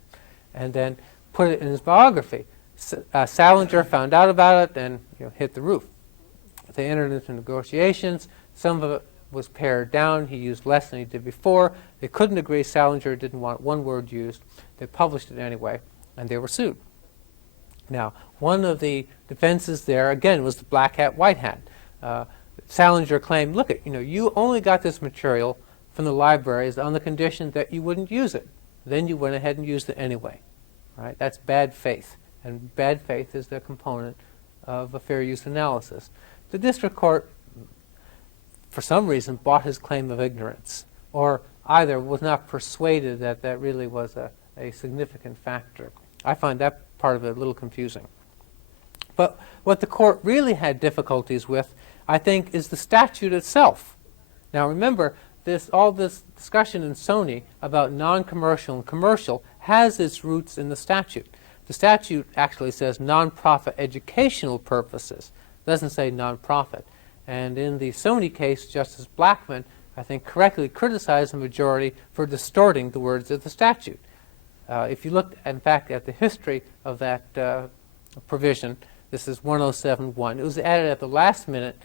and then put it in his biography. Salinger found out about it and hit the roof. They entered into negotiations. Some of it was pared down. He used less than he did before. They couldn't agree. Salinger didn't want one word used. They published it anyway, and they were sued. Now, one of the defenses there, again, was the black hat, white hat. Salinger claimed, look, you only got this material from the libraries on the condition that you wouldn't use it. Then you went ahead and used it anyway. Right? That's bad faith, and bad faith is the component of a fair use analysis. The district court, for some reason, bought his claim of ignorance, or either was not persuaded that that really was a significant factor. I find that part of it a little confusing. But what the court really had difficulties with, I think, is the statute itself. Now remember, all this discussion in Sony about non-commercial and commercial has its roots in the statute. The statute actually says non-profit educational purposes. It doesn't say non-profit. And in the Sony case, Justice Blackmun, I think, correctly criticized the majority for distorting the words of the statute. If you look, in fact, at the history of that provision, this is 107.1. It was added at the last minute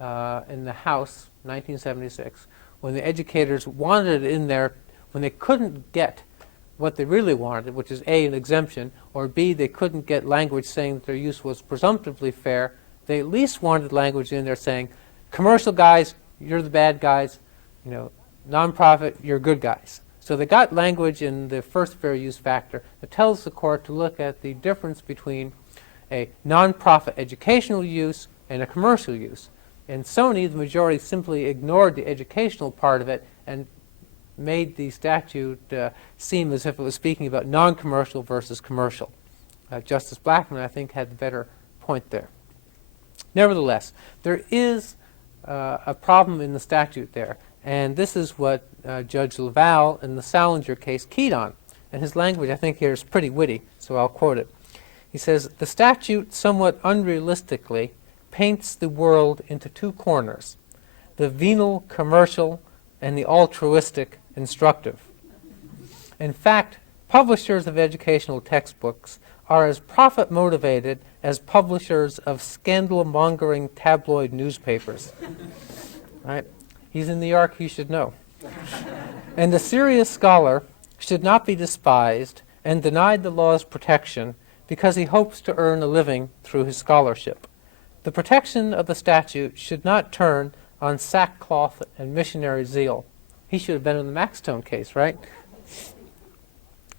in the House, 1976, when the educators wanted it in there, when they couldn't get what they really wanted, which is A, an exemption, or B, they couldn't get language saying that their use was presumptively fair. They at least wanted language in there saying, commercial guys, you're the bad guys, nonprofit, you're good guys. So they got language in the first fair use factor that tells the court to look at the difference between a nonprofit educational use and a commercial use. In Sony, the majority simply ignored the educational part of it and made the statute seem as if it was speaking about non-commercial versus commercial. Justice Blackmun, I think, had the better point there. Nevertheless, there is a problem in the statute there, and this is what Judge Laval in the Salinger case keyed on. And his language, I think, here is pretty witty, so I'll quote it. He says, the statute somewhat unrealistically paints the world into two corners, the venal commercial and the altruistic instructive. In fact, publishers of educational textbooks are as profit-motivated as publishers of scandal-mongering tabloid newspapers. Right? He's in New York, he should know. And the serious scholar should not be despised and denied the law's protection because he hopes to earn a living through his scholarship. The protection of the statute should not turn on sackcloth and missionary zeal. He should have been in the Maxtone case, right?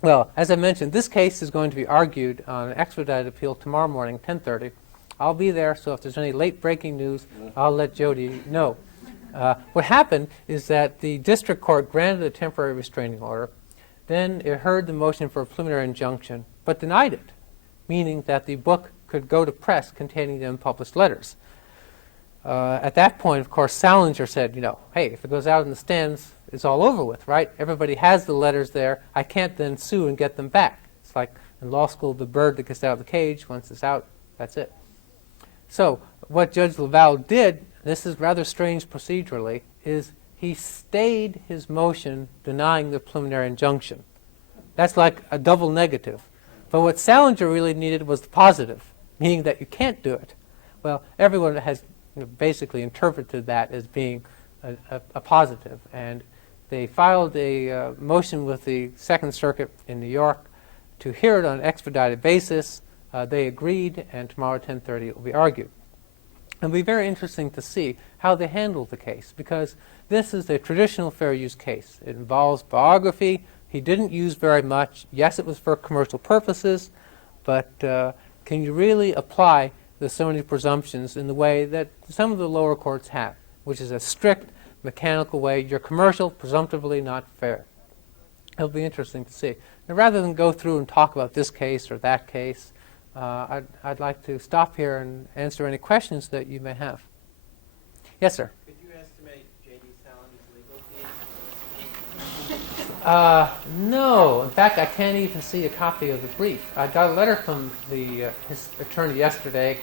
Well, as I mentioned, this case is going to be argued on an expedited appeal tomorrow morning, 10:30. I'll be there, so if there's any late-breaking news, I'll let Jody know. What happened is that the district court granted a temporary restraining order. Then it heard the motion for a preliminary injunction, but denied it, meaning that the book could go to press containing the unpublished letters. At that point, of course, Salinger said, hey, if it goes out in the stands, it's all over with, right? Everybody has the letters there. I can't then sue and get them back. It's like in law school, the bird that gets out of the cage. Once it's out, that's it. So what Judge Laval did, this is rather strange procedurally, is he stayed his motion denying the preliminary injunction. That's like a double negative. But what Salinger really needed was the positive, meaning that you can't do it. Well, everyone has basically interpreted that as being a positive. And they filed a motion with the Second Circuit in New York to hear it on an expedited basis. They agreed, and tomorrow at 10:30 it will be argued. It'll be very interesting to see how they handle the case, because this is a traditional fair use case. It involves biography. He didn't use very much. Yes, it was for commercial purposes, but can you really apply the so many presumptions in the way that some of the lower courts have, which is a strict, mechanical way? You're commercial, presumptively not fair. It'll be interesting to see. Now, rather than go through and talk about this case or that case, I'd like to stop here and answer any questions that you may have. Yes, sir? Could you estimate J.D. Salinger's legal fees? No. In fact, I can't even see a copy of the brief. I got a letter from his attorney yesterday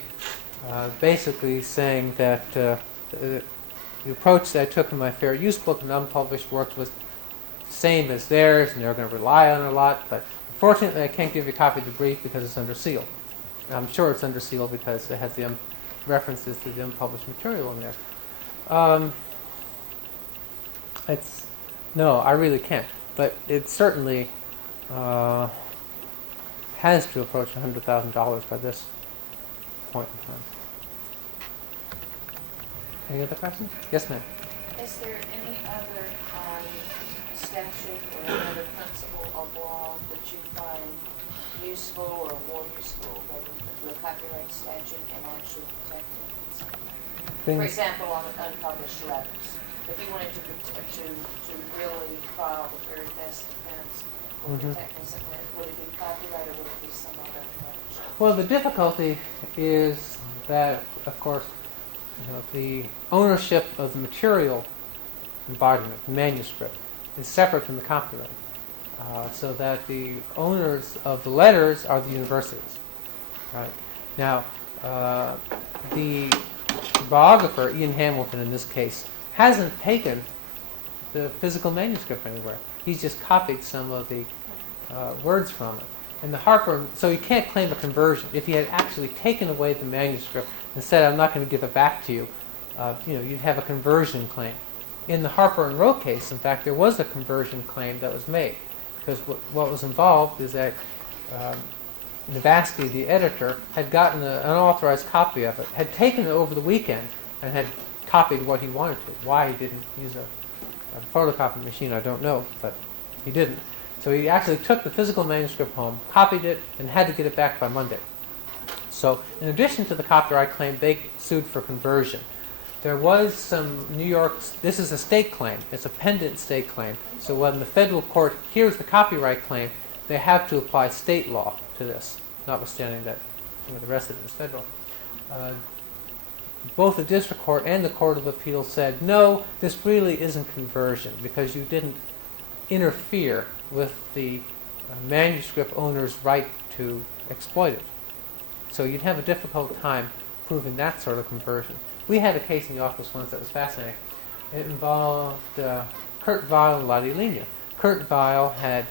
basically saying that the approach that I took in my fair use book and unpublished works was the same as theirs, and they're going to rely on it a lot. But unfortunately, I can't give you a copy of the brief because it's under seal. I'm sure it's under seal because it has the references to the unpublished material in there. No, I really can't. But it certainly has to approach $100,000 by this point in time. Any other questions? Yes, ma'am. Is there any other statute or any other principle of law that you find useful or more useful than the copyright statute in actually protecting something? For example, on unpublished letters, if you wanted to really file the very best defense or protecting something, would it be copyright or would it be some other approach? Well, the difficulty is that, of course, the ownership of the material embodiment, the manuscript, is separate from the copyright. So that the owners of the letters are the universities. Right? Now, the biographer, Ian Hamilton in this case, hasn't taken the physical manuscript anywhere. He's just copied some of the words from it. And the Harper, so you can't claim a conversion. If he had actually taken away the manuscript and said, I'm not going to give it back to you, you'd have a conversion claim. In the Harper and Row case, in fact, there was a conversion claim that was made. Because what was involved is that Navasky, the editor, had gotten an unauthorized copy of it, had taken it over the weekend, and had copied what he wanted to. Why he didn't use a photocopy machine, I don't know, but he didn't. So he actually took the physical manuscript home, copied it, and had to get it back by Monday. So in addition to the copyright claim, they sued for conversion. There was some New York, this is a state claim, it's a pendant state claim. So when the federal court hears the copyright claim, they have to apply state law to this, notwithstanding that the rest of it is federal. Both the district court and the Court of Appeal said, no, this really isn't conversion because you didn't interfere with the manuscript owner's right to exploit it. So you'd have a difficult time proving that sort of conversion. We had a case in the office once that was fascinating. It involved Kurt Weill and Lottie Lenya. Kurt Weill had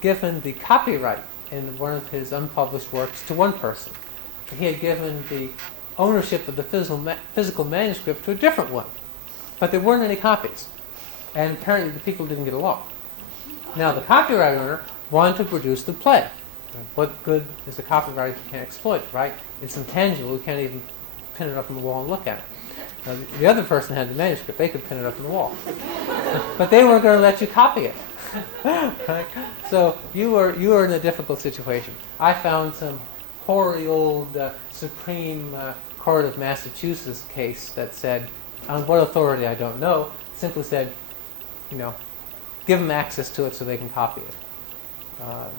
given the copyright in one of his unpublished works to one person. He had given the ownership of the physical manuscript to a different one. But there weren't any copies. And apparently the people didn't get along. Now the copyright owner wanted to produce the play. What good is the copyright if you can't exploit it, right? It's intangible. You can't even pin it up on the wall and look at it. Now, the other person had the manuscript. They could pin it up on the wall. But they weren't going to let you copy it. Right? So you were in a difficult situation. I found some hoary old Supreme Court of Massachusetts case that said, on what authority I don't know, simply said, give them access to it so they can copy it.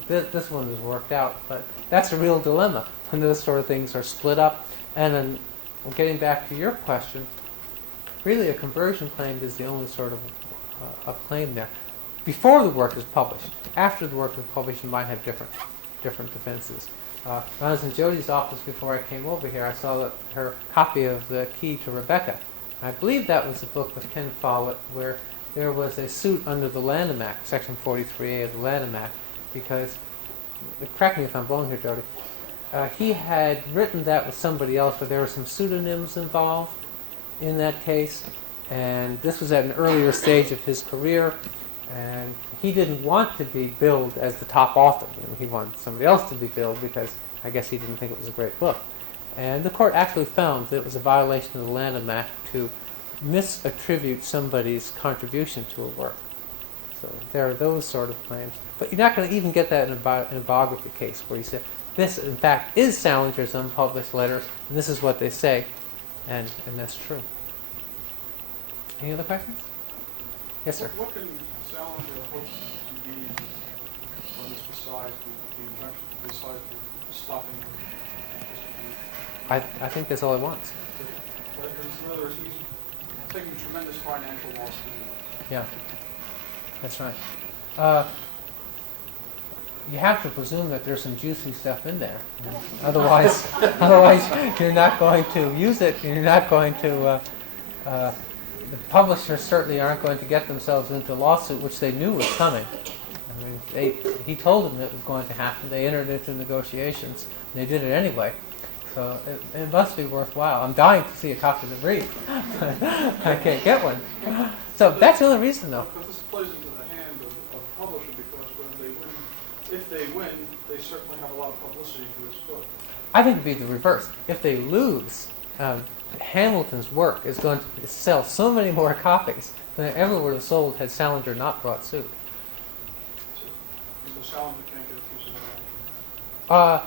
This one was worked out, but that's a real dilemma when those sort of things are split up. And then, getting back to your question, really a conversion claim is the only sort of a claim there. Before the work is published, after the work is published, you might have different defenses. When I was in Jodi's office before I came over here, I saw that her copy of The Key to Rebecca. I believe that was a book with Ken Follett where there was a suit under the Lanham Act, Section 43A of the Lanham Act, because, correct me if I'm wrong here, Jodi, he had written that with somebody else, but there were some pseudonyms involved in that case, and this was at an earlier stage of his career, and he didn't want to be billed as the top author. He wanted somebody else to be billed because I guess he didn't think it was a great book. And the court actually found that it was a violation of the Lanham Act to misattribute somebody's contribution to a work. So there are those sort of claims. But you're not going to even get that in a biography case where you say, this, in fact, is Salinger's unpublished letters, and this is what they say, and that's true. Any other questions? Yes, sir. What can Salinger hope to gain on this besides the injunction, besides stopping distribution? I think that's all he wants. But in other words, he's taking tremendous financial loss to do it. Yeah, that's right. You have to presume that there's some juicy stuff in there. Otherwise, you're not going to use it. You're not going to. The publishers certainly aren't going to get themselves into a lawsuit, which they knew was coming. I mean, he told them it was going to happen. They entered into negotiations. And they did it anyway. So it must be worthwhile. I'm dying to see a copy of the brief. I can't get one. So that's the only reason, though. But this plays into the hand of the publisher because when they win, if they win, they certainly have a lot of publicity for this book. I think it'd be the reverse. If they lose, Hamilton's work is going to sell so many more copies than it ever would have sold had Salinger not brought suit. So Salinger can't get a piece of that.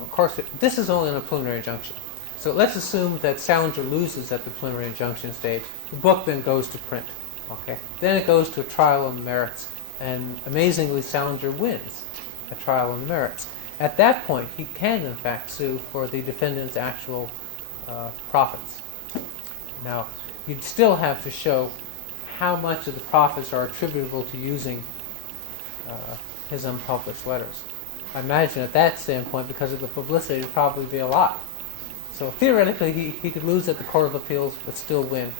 Of course, this is only on a preliminary injunction. So let's assume that Salinger loses at the preliminary injunction stage. The book then goes to print. Okay. Then it goes to a trial on the merits. And amazingly, Salinger wins a trial on the merits. At that point, he can, in fact, sue for the defendant's actual profits. Now, you'd still have to show how much of the profits are attributable to using his unpublished letters. I imagine at that standpoint, because of the publicity, it would probably be a lot. So theoretically, he could lose at the Court of Appeals, but still win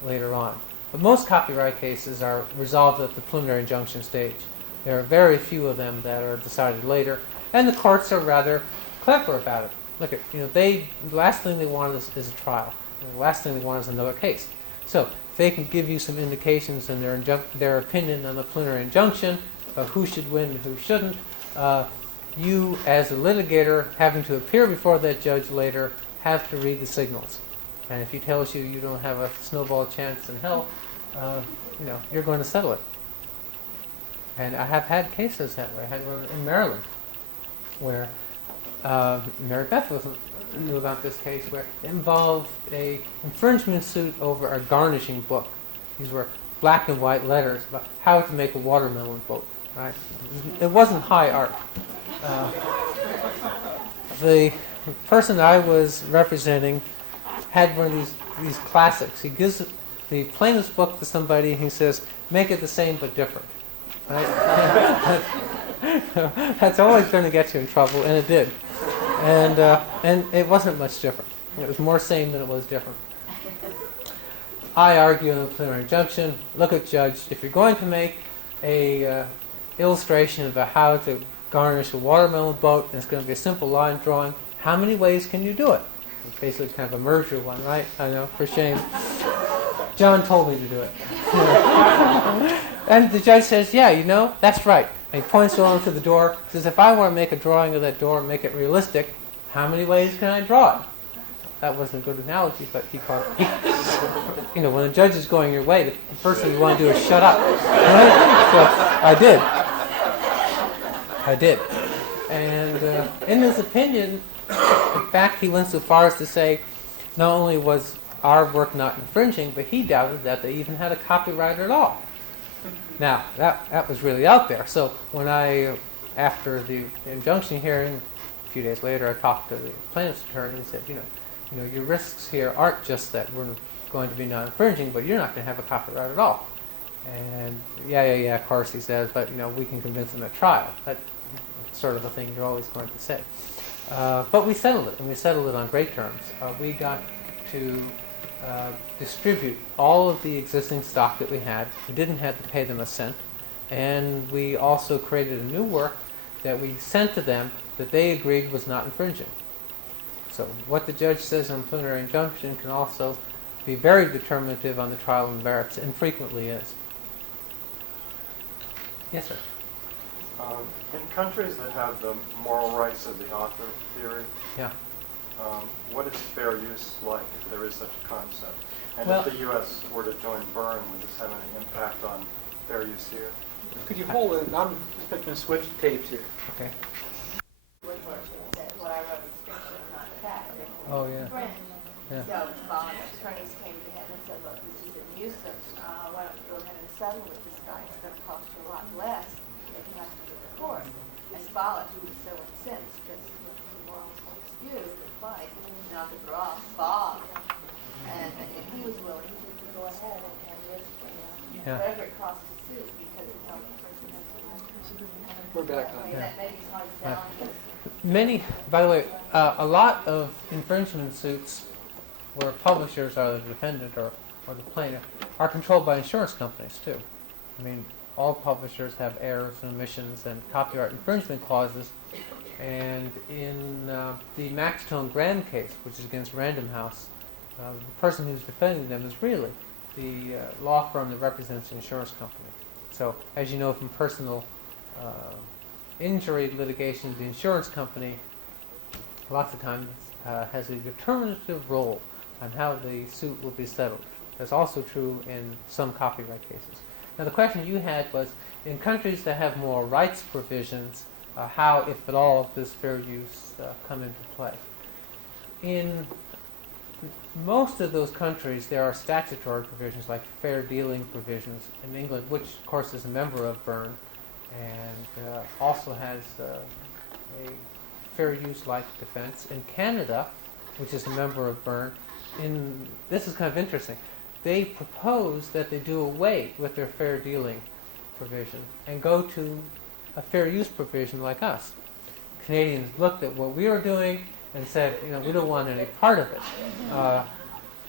later on. But most copyright cases are resolved at the preliminary injunction stage. There are very few of them that are decided later, and the courts are rather clever about it. Look at, the last thing they want is a trial. The last thing they want is another case. So if they can give you some indications in their opinion on the preliminary injunction of who should win and who shouldn't, you, as a litigator, having to appear before that judge later, have to read the signals. And if he tells you you don't have a snowball chance in hell, you're going to settle it. And I have had cases that way. I had one in Maryland where Mary Beth knew about this case where it involved a infringement suit over a garnishing book. These were black and white letters about how to make a watermelon boat. Right? It wasn't high art. The person I was representing had one of these classics. He gives the plaintiff's book to somebody and he says, make it the same but different. Right? That's always going to get you in trouble, and it did. And it wasn't much different. It was more sane than it was different. I argue in the preliminary injunction, look at judge, if you're going to make a illustration about how to garnish a watermelon boat, and it's going to be a simple line drawing, how many ways can you do it? It's basically kind of a merger one, right? I know, for shame. John told me to do it. And the judge says, yeah, you know, that's right. And he points along to the door, says, if I want to make a drawing of that door and make it realistic, how many ways can I draw it? That wasn't a good analogy, but he caught it. You know, when a judge is going your way, the first thing you want to do is shut up. Right? So I did. And in his opinion, in fact, he went so far as to say not only was our work not infringing, but he doubted that they even had a copyright at all. Now, that was really out there. So when after the injunction hearing, a few days later, I talked to the plaintiff's attorney and said, you know, your risks here aren't just that we're going to be non-infringing, but you're not going to have a copyright at all. And yeah, of course, he says, but, you know, we can convince them at trial. That's sort of a thing you're always going to say. But we settled it, and we settled it on great terms. We got to distribute all of the existing stock that we had. We didn't have to pay them a cent. And we also created a new work that we sent to them that they agreed was not infringing. So what the judge says on preliminary injunction can also be very determinative on the trial and merits, and frequently is. Yes, sir. In countries that have the moral rights of the author theory, Yeah. what is fair use like if there is such a concept? And Well, if the U.S. were to join Berne, would this have any impact on fair use here? Could you hold it? I'm just making a switch tapes here. Okay. What I wrote was fiction, not fact. Oh, yeah. Friend. Yeah. So attorneys came to him and said, look, this is a nuisance. Why don't you go ahead and settle with this guy? It's going to cost you a lot less if you have to go to court. And Smollett, who was so incensed, just the moral excuse, replied, not to draw Bob. And he was willing to go ahead and risk whatever it costs to sue because it's how the person has to have. We're back on. That maybe is how you sound. Many, by the way, a lot of infringement suits where publishers are the defendant or the plaintiff are controlled by insurance companies too. I mean, all publishers have errors and omissions and copyright infringement clauses. And in the Maxtone Grand case, which is against Random House, the person who's defending them is really the law firm that represents the insurance company. So, as you know from personal injury litigation, the insurance company lots of times has a determinative role on how the suit will be settled. That's also true in some copyright cases. Now the question you had was, in countries that have more rights provisions, how, if at all, does fair use come into play? In most of those countries, there are statutory provisions like fair dealing provisions. In England, which of course is a member of Berne, and also has a fair use-like defense. In Canada, which is a member of Berne, this is kind of interesting. They propose that they do away with their fair dealing provision and go to a fair use provision like us. Canadians looked at what we were doing and said, you know, we don't want any part of it.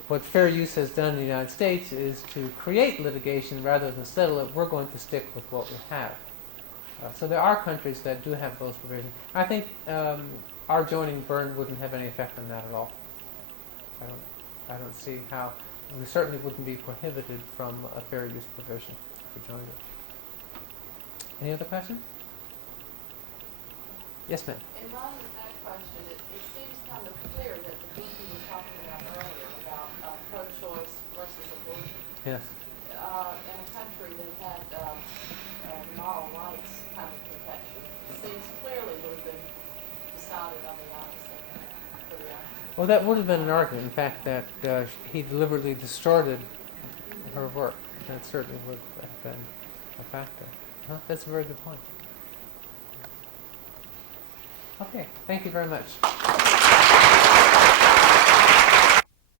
What fair use has done in the United States is to create litigation rather than settle it. We're going to stick with what we have. So there are countries that do have those provisions. I think our joining Berne wouldn't have any effect on that at all. I don't see how. We certainly wouldn't be prohibited from a fair use provision if we joined it. Any other questions? Yes, ma'am. In line with that question, it seems kind of clear that the group you were talking about earlier about pro-choice versus abortion, Yes. in a country that had moral rights kind of protection, seems clearly would have been decided on the opposite for the opposite. Well, that would have been an argument. In fact, that he deliberately distorted her work. That certainly would have been a factor. That's a very good point. Okay, thank you very much.